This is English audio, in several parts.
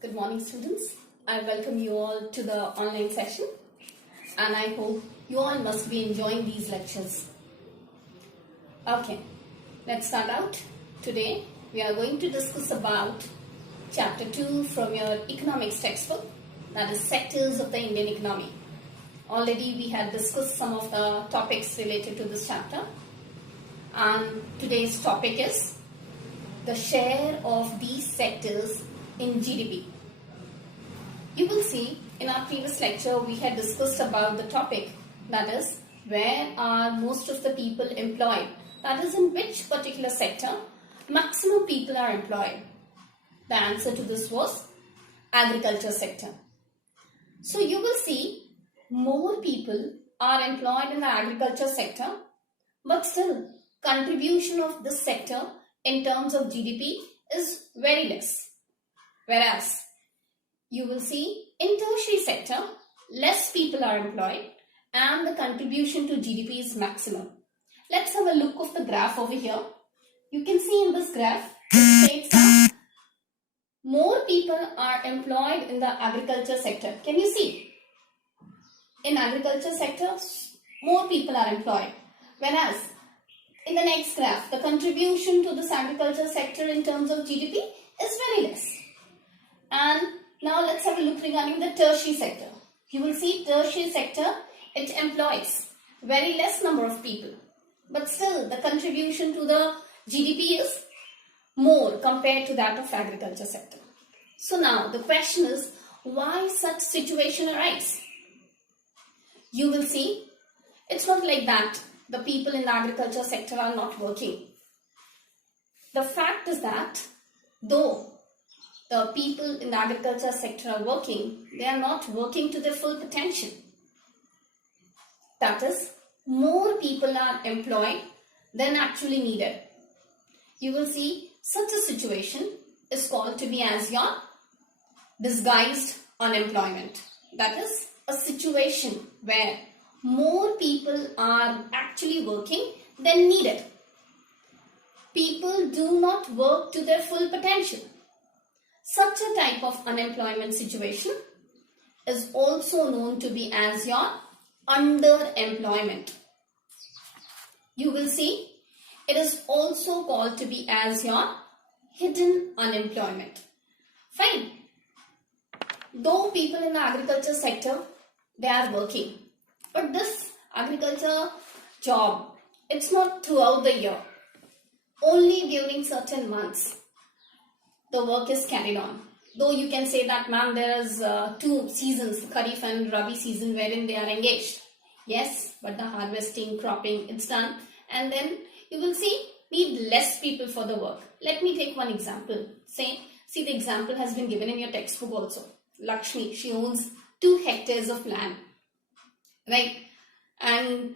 Good morning, students. I welcome you all to the online session and I hope you all must be enjoying these lectures. Okay, let's start out. Today we are going to discuss about chapter 2 from your economics textbook, that is sectors of the Indian economy. Already we had discussed some of the topics related to this chapter, and today's topic is the share of these sectors in GDP. You will see in our previous lecture we had discussed about the topic, that is where are most of the people employed, that is in which particular sector maximum people are employed. The answer to this was agriculture sector. So you will see more people are employed in the agriculture sector, but still contribution of this sector in terms of GDP is very less. Whereas you will see in tertiary sector less people are employed and the contribution to GDP is maximum. Let's have a look of the graph over here. You can see in this graph it states that more people are employed in the agriculture sector. Can you see? In agriculture sector more people are employed, whereas in the next graph the contribution to this agriculture sector in terms of GDP is very less. And now let's have a look regarding the tertiary sector. You will see tertiary sector, it employs very less number of people, but still the contribution to the GDP is more compared to that of agriculture sector. So now the question is, why such situation arise? You will see it's not like that the people in the agriculture sector are not working. The fact is that though the people in the agriculture sector are working, they are not working to their full potential. That is, more people are employed than actually needed. You will see such a situation is called to be as your disguised unemployment. That is a situation where more people are actually working than needed. People do not work to their full potential. Such a type of unemployment situation is also known to be as your underemployment. You will see it is also called to be as your hidden unemployment. Fine. Though people in the agriculture sector, they are working, but this agriculture job, it's not throughout the year. Only during certain months the work is carried on. Though you can say that, ma'am, there is two seasons, Kharif and Rabi season, wherein they are engaged. Yes, but the harvesting, cropping, it's done. And then you will see, need less people for the work. Let me take one example. See the example has been given in your textbook also. Laxmi, she owns 2 hectares of land, right? And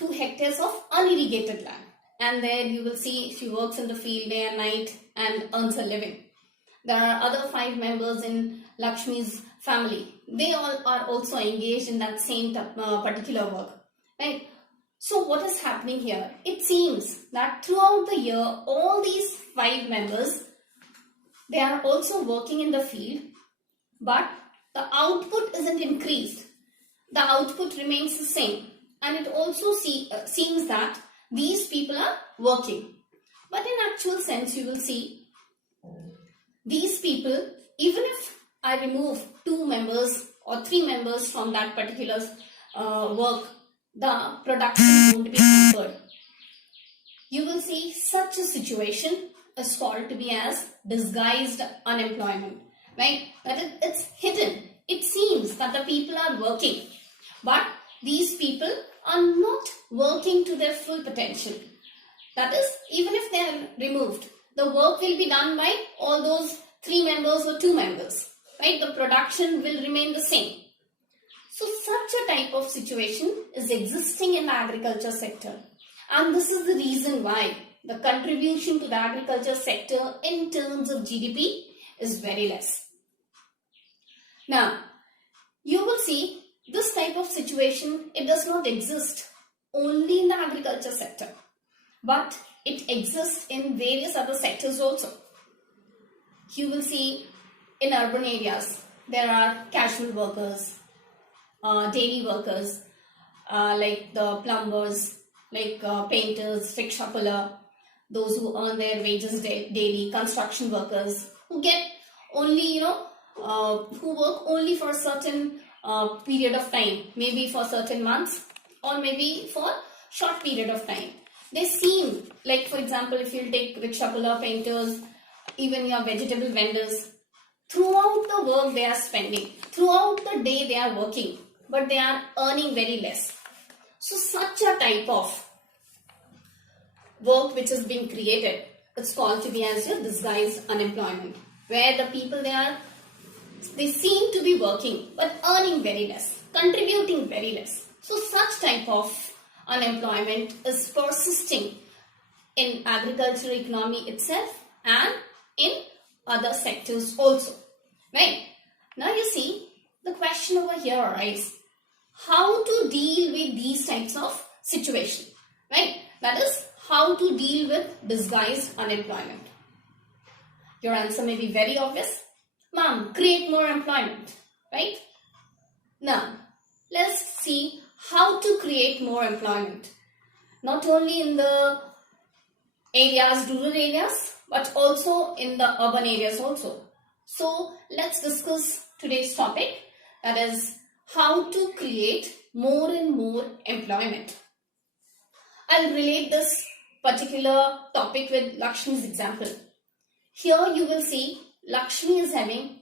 2 hectares of unirrigated land. And there you will see she works in the field day and night and earns a living. There are other 5 members in Lakshmi's family. They all are also engaged in that same particular work, right? So what is happening here? It seems that throughout the year, all these 5 members, they are also working in the field, but the output isn't increased. The output remains the same. And it also seems that these people are working. But in actual sense, you will see these people, even if I remove 2 members or 3 members from that particular work, the production won't be hampered. You will see such a situation is called to be as disguised unemployment, right? That it's hidden. It seems that the people are working, but these people are not working to their full potential. That is, even if they are removed, the work will be done by all those 3 members or 2 members, right? The production will remain the same. So such a type of situation is existing in the agriculture sector. And this is the reason why the contribution to the agriculture sector in terms of GDP is very less. Now, you will see this type of situation, it does not exist only in the agriculture sector, but it exists in various other sectors also. You will see in urban areas, there are casual workers, daily workers, like the plumbers, like painters, rickshaw puller, those who earn their wages daily, construction workers who get only, who work only for a certain period of time, maybe for certain months or maybe for short period of time. They seem like, for example, if you take rickshaw puller, painters, even your vegetable vendors, throughout the work they are spending, throughout the day they are working, but they are earning very less. So such a type of work which is being created, it's called to be as your disguised unemployment, where the people they seem to be working but earning very less, contributing very less. So such type of unemployment is persisting in agricultural economy itself and in other sectors also, right? Now you see, the question over here arises, how to deal with these types of situation, right? That is, how to deal with disguised unemployment. Your answer may be very obvious. Ma'am, create more employment, right? Now, let's see how to create more employment. Not only in the areas, rural areas, but also in the urban areas also. So, let's discuss today's topic, that is how to create more and more employment. I'll relate this particular topic with Laxmi's example. Here you will see Laxmi is having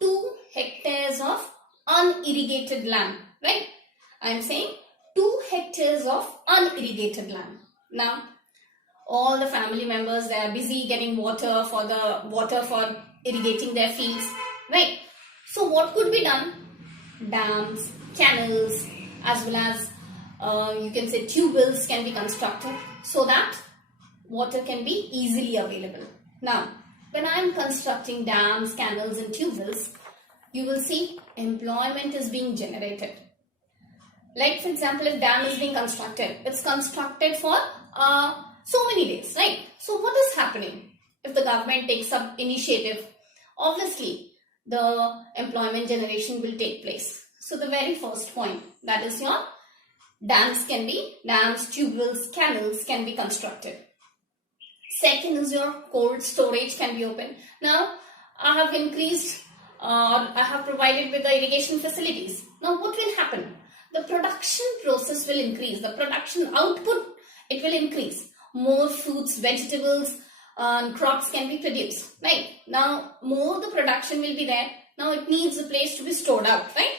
2 hectares of unirrigated land, right? I am saying 2 hectares of unirrigated land. Now, all the family members, they are busy getting water for irrigating their fields, right? So what could be done? Dams, canals, as well as you can say tube wells can be constructed so that water can be easily available. Now, when I am constructing dams, canals and tube wells, you will see employment is being generated. Like for example, if dam is being constructed, it's constructed for so many days, right? So what is happening? If the government takes up initiative, obviously the employment generation will take place. So the very first point, that is your dams, tube wells, canals can be constructed. Second is your cold storage can be opened. Now, I have increased I have provided with the irrigation facilities. Now, what will happen? The production process will increase. The production output, it will increase. More fruits, vegetables, and crops can be produced. Right? Now, more the production will be there. Now, it needs a place to be stored out. Right?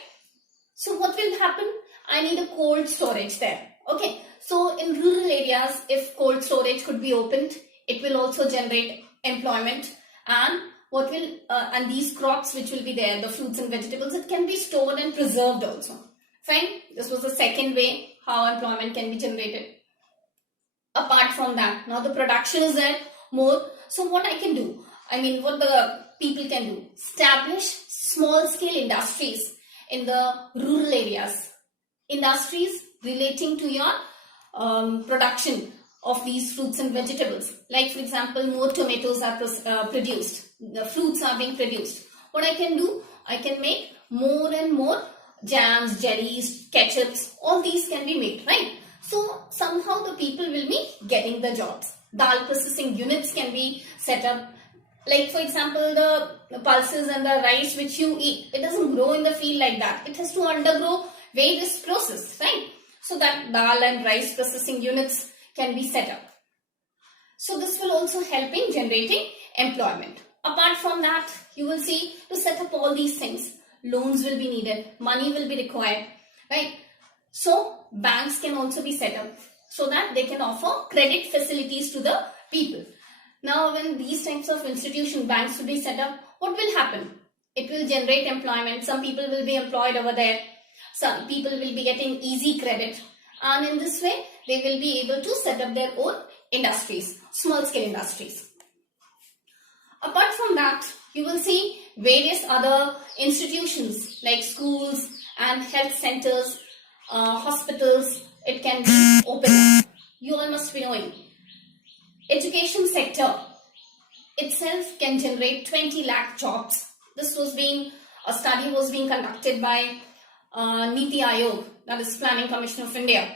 So, what will happen? I need a cold storage there. Okay. So, in rural areas, if cold storage could be opened, it will also generate employment, and what will and these crops which will be there, the fruits and vegetables, it can be stored and preserved also. Fine. This was the second way how employment can be generated. Apart from that, now the production is there more. So what I can do? I mean, what the people can do? Establish small scale industries in the rural areas. Industries relating to your production of these fruits and vegetables. Like for example, more tomatoes are produced. The fruits are being produced. What I can do? I can make more and more jams, jellies, ketchups. All these can be made, right? So somehow the people will be getting the jobs. Dal processing units can be set up. Like for example, the pulses and the rice which you eat, it doesn't grow in the field like that. It has to undergo various process, right? So that dal and rice processing units can be set up. So this will also help in generating employment. Apart from that, you will see, to set up all these things, loans will be needed, money will be required, right? So banks can also be set up so that they can offer credit facilities to the people. Now when these types of institution banks will be set up, what will happen? It will generate employment. Some people will be employed over there. Some people will be getting easy credit, and in this way they will be able to set up their own industries, small scale industries. Apart from that, you will see various other institutions like schools and health centers, hospitals, it can be opened. You all must be knowing, education sector itself can generate 20 lakh jobs A study was being conducted by Niti Aayog, that is Planning Commission of India,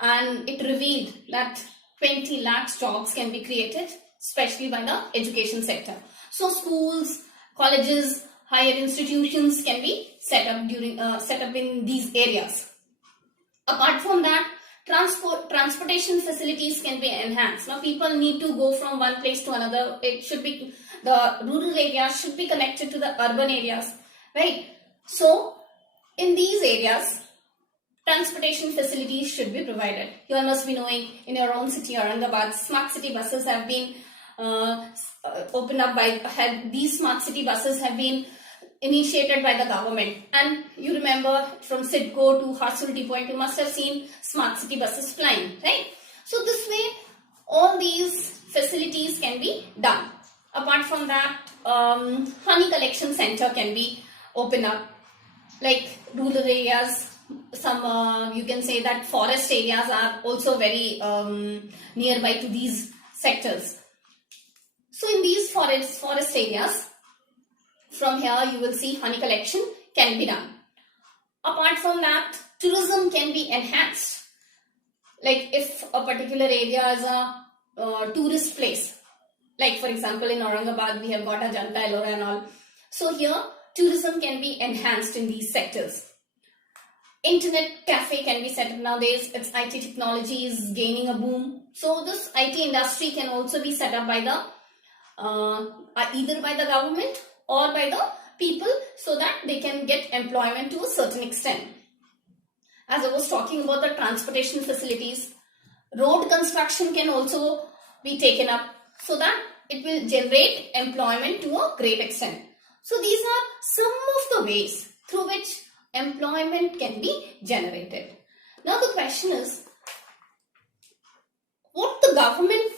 and it revealed that 20 lakhs jobs can be created, especially by the education sector. So schools, colleges, higher institutions can be set up in these areas. Apart from that, transportation facilities can be enhanced. Now people need to go from one place to another. The rural areas should be connected to the urban areas, right? So in these areas, transportation facilities should be provided. You all must be knowing, in your own city, Aurangabad, smart city buses have been opened up these smart city buses have been initiated by the government. And you remember, from Sidco to Harsulti Point, you must have seen smart city buses flying, right? So this way, all these facilities can be done. Apart from that, honey collection center can be opened up, like rural areas. Some you can say that forest areas are also very nearby to these sectors. So in these forest areas, from here you will see honey collection can be done. Apart from that, tourism can be enhanced. Like if a particular area is a tourist place, like for example in Aurangabad we have got Ajanta, Ellora and all. So here tourism can be enhanced in these sectors. Internet cafe can be set up nowadays. Its IT technology is gaining a boom. So this IT industry can also be set up by the either by the government or by the people, so that they can get employment to a certain extent. As I was talking about the transportation facilities, road construction can also be taken up, so that it will generate employment to a great extent. So these are some of the ways through which employment can be generated. Now the question is, what the government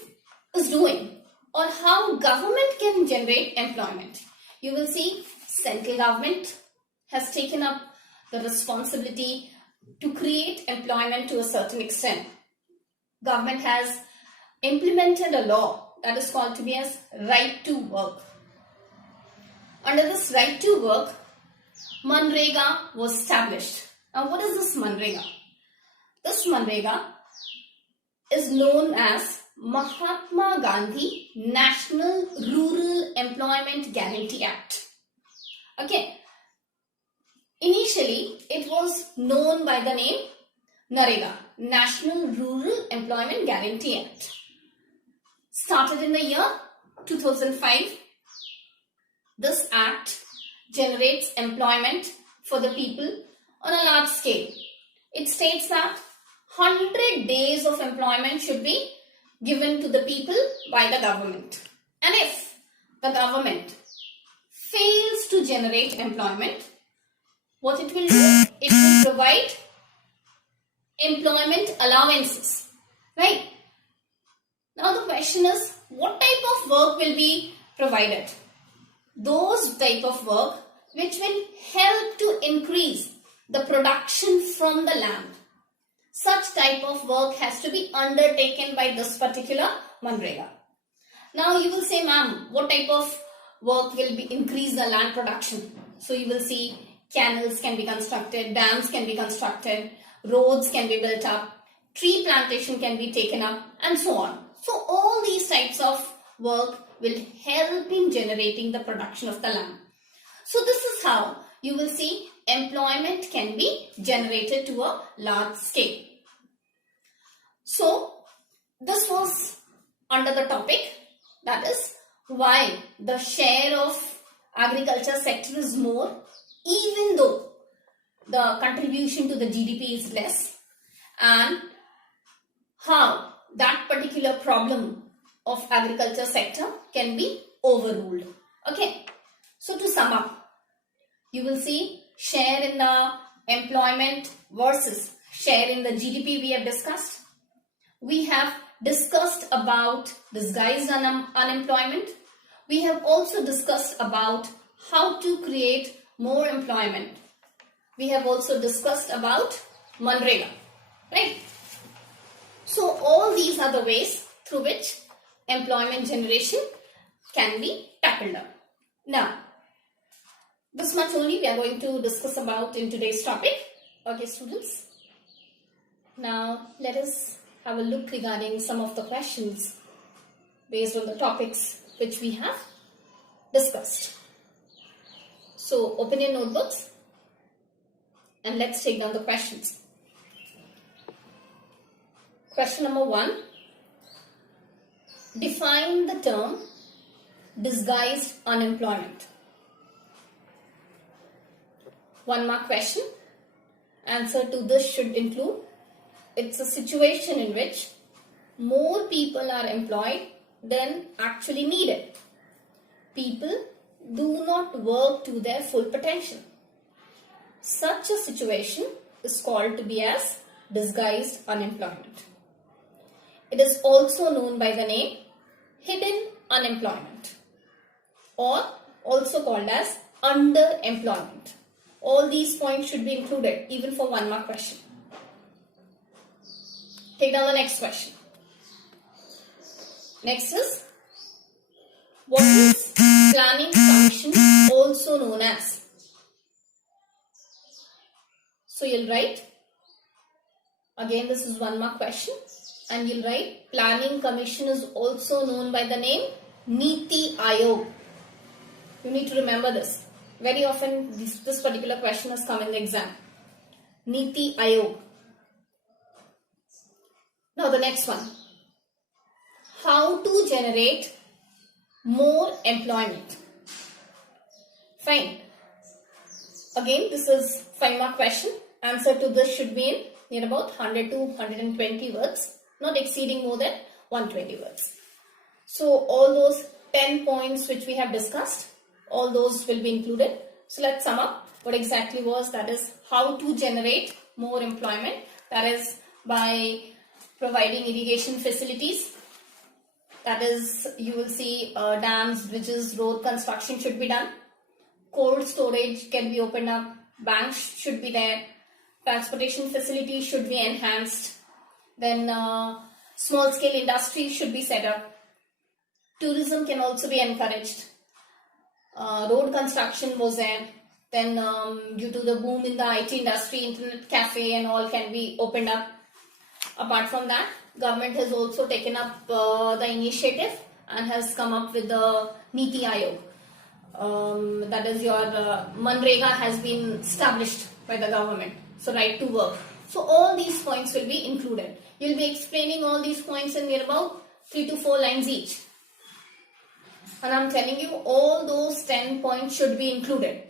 is doing, or how government can generate employment. You will see central government has taken up the responsibility to create employment to a certain extent. Government has implemented a law that is called to be as right to work. Under this right to work, NREGA was established. Now what is this NREGA? This NREGA is known as Mahatma Gandhi National Rural Employment Guarantee Act. Okay. Initially, it was known by the name NREGA, National Rural Employment Guarantee Act. Started in the year 2005. This act generates employment for the people on a large scale. It states that 100 days of employment should be given to the people by the government. And if the government fails to generate employment, what it will do? It will provide employment allowances. Right? Now the question is, what type of work will be provided? Those type of work which will help to increase the production from the land. Such type of work has to be undertaken by this particular NREGA. Now you will say, ma'am, what type of work will be increase the land production? So you will see canals can be constructed, dams can be constructed, roads can be built up, tree plantation can be taken up, and so on. So all these types of work will help in generating the production of the land. So this is how you will see employment can be generated to a large scale. So this was under the topic, that is why the share of agriculture sector is more, even though the contribution to the GDP is less, and how that particular problem of agriculture sector can be overruled. Okay, so to sum up, you will see share in the employment versus share in the GDP we have discussed. We have discussed about disguised unemployment. We have also discussed about how to create more employment. We have also discussed about NREGA, right? So all these are the ways through which employment generation can be tackled up. Now, This much only we are going to discuss about in today's topic. Okay, students. Now let us have a look regarding some of the questions based on the topics which we have discussed. So open your notebooks and let's take down the questions. Question number 1. Define the term disguised unemployment. 1 mark question. Answer to this should include: it's a situation in which more people are employed than actually needed. People do not work to their full potential. Such a situation is called to be as disguised unemployment. It is also known by the name hidden unemployment, or also called as underemployment. All these points should be included even for 1 mark question. Take down the next question. Next is, what is planning commission also known as? So you'll write, again this is 1 mark question, and you'll write planning commission is also known by the name Niti Aayog. You need to remember this. Very often this particular question has come in the exam. Niti Aayog. Now the next one. How to generate more employment? Fine. Again, this is 5 mark question. Answer to this should be in near about 100 to 120 words, not exceeding more than 120 words. So all those 10 points which we have discussed, all those will be included. So let's sum up what exactly was, that is how to generate more employment. That is by providing irrigation facilities. That is, you will see dams, bridges, road construction should be done. Cold storage can be opened up. Banks should be there. Transportation facilities should be enhanced. Then small scale industry should be set up. Tourism can also be encouraged. Road construction was there. Then due to the boom in the IT industry, internet cafe and all can be opened up. Apart from that, government has also taken up the initiative and has come up with the Niti Aayog. That is your NREGA has been established by the government. So right to work. So all these points will be included. You'll be explaining all these points in near about 3 to 4 lines each. And I'm telling you, all those 10 points should be included.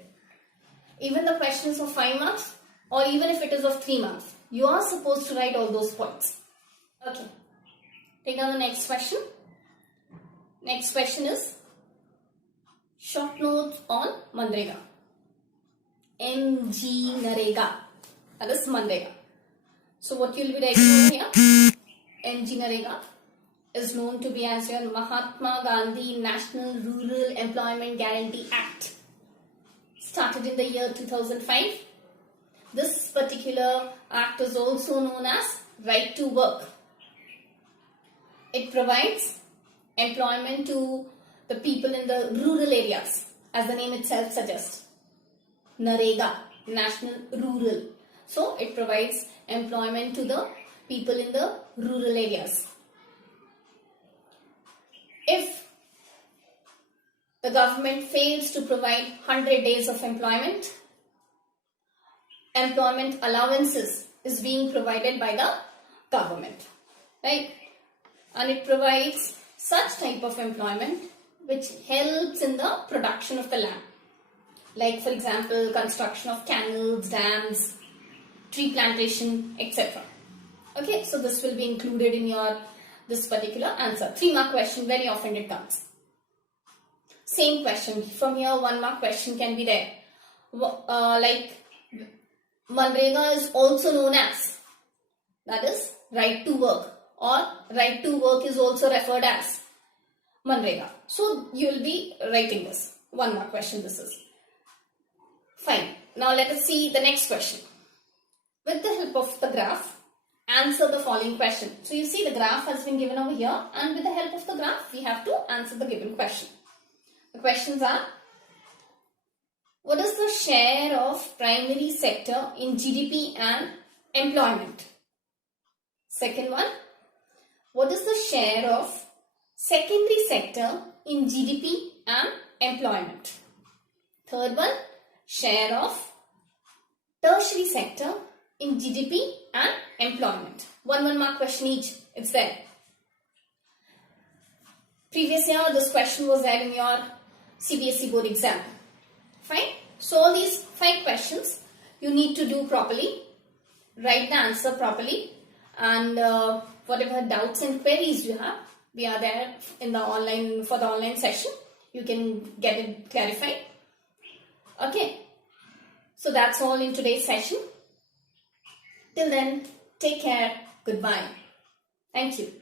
Even the questions of 5 marks, or even if it is of 3 marks, you are supposed to write all those points. Okay. Take down the next question. Next question is short notes on NREGA. NREGA. That is NREGA. So what you will be writing over here? NREGA is known to be as your Mahatma Gandhi National Rural Employment Guarantee Act. Started in the year 2005. This particular act is also known as right to work. It provides employment to the people in the rural areas, as the name itself suggests. NREGA, National Rural. So it provides employment to the people in the rural areas. If the government fails to provide 100 days of employment, employment allowances is being provided by the government, right? And it provides such type of employment which helps in the production of the land. Like for example, construction of canals, dams, tree plantation, etc. Okay, so this will be included in your this particular answer. 3 mark question, very often it comes. Same question. From here, 1 mark question can be there. Like NREGA is also known as, that is right to work, or right to work is also referred as NREGA. So you will be writing this. 1 mark question this is. Fine. Now let us see the next question. With the help of the graph, answer the following question. So you see the graph has been given over here, and with the help of the graph we have to answer the given question. The questions are, What is the share of primary sector in GDP and employment? Second one, what is the share of secondary sector in GDP and employment? Third one, share of tertiary sector in GDP and employment. 1 mark question each. It's there. Previous year, this question was there in your CBSE board exam. Fine. So all these 5 questions you need to do properly. Write the answer properly, and whatever doubts and queries you have, we are there in the online session. You can get it clarified. Okay. So that's all in today's session. Till then, take care. Goodbye. Thank you.